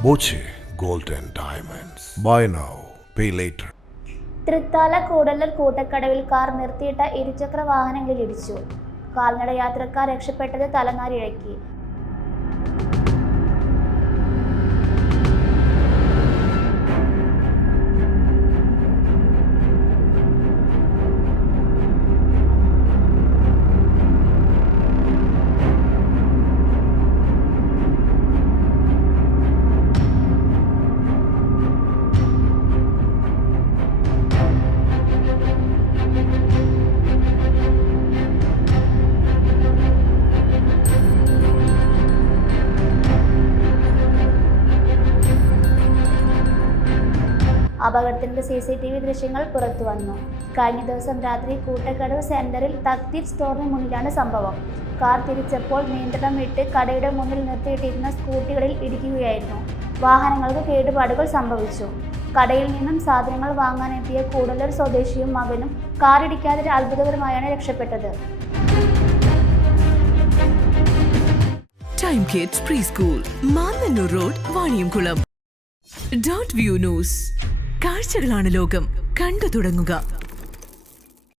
Boche Gold and Diamonds. Buy now, pay later. Thrithala Koodallur കൂട്ടക്കടവിൽ car നിർത്തിയിട്ട ഇരുചക്ര വാഹനങ്ങളിൽ ഇടിച്ചു. കാൽനട യാത്രക്കാർ രക്ഷപ്പെട്ടത് തലനാരിഴക്കി. അപകടത്തിന്റെ CCTV ദൃശ്യങ്ങൾ പുറത്തു വന്നു. കഴിഞ്ഞ ദിവസം രാത്രി കൂട്ടക്കടവ് സെന്ററിൽ തക്തീർ സ്റ്റോറിന് മുന്നിലാണ് സംഭവം. കാർ തിരിച്ചപ്പോൾ നിയന്ത്രണം വിട്ട് കടയുടെ മുന്നിൽ നിർത്തിയിട്ടിരുന്ന സ്കൂട്ടികളിൽ ഇടിക്കുകയായിരുന്നു. വാഹനങ്ങൾക്ക് കേടുപാടുകൾ സംഭവിച്ചു. കടയിൽ നിന്നും സാധനങ്ങൾ വാങ്ങാനെത്തിയ കൂടല്ലൂർ സ്വദേശിയും മകനും കാറിടിക്കാതെ അത്ഭുതകരമായാണ് രക്ഷപ്പെട്ടത്. Time kids pre school, Mannannur road, Vaniyamkulam. .view news. കാഴ്ചകളാണ് ലോകം. കണ്ടു തുടങ്ങുക.